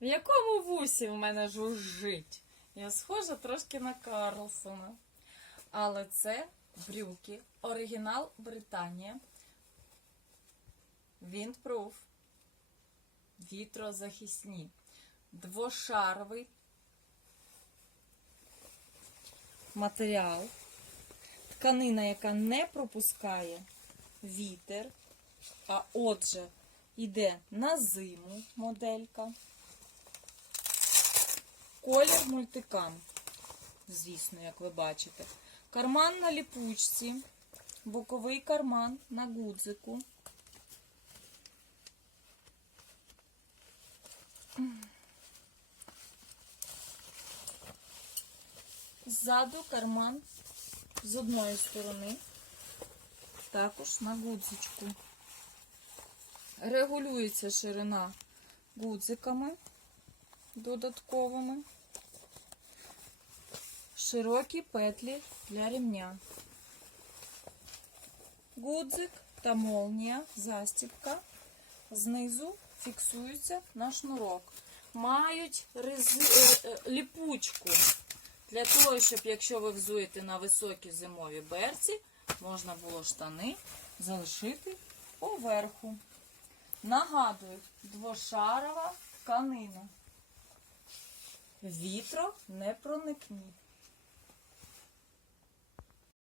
В якому вусі в мене жужжить? Я схожа трошки на Карлсона. Але це брюки. Оригінал Британія. Windproof. Вітрозахисні. Двошаровий матеріал. Тканина, яка не пропускає вітер. А отже, йде на зиму моделька. Колір мультикам, звісно, як ви бачите. Карман на ліпучці, боковий карман на гудзику. Ззаду карман з одної сторони, також на гудзичку. Регулюється ширина гудзиками додатковими. Широкі петлі для ремня. Гудзик та молнія, застібка. Знизу фіксуються на шнурок. Мають рези... е, е, ліпучку. Для того, щоб якщо ви взуєте на високі зимові берці, можна було штани залишити поверху. Нагадую, двошарова тканина. Вітро не проникні.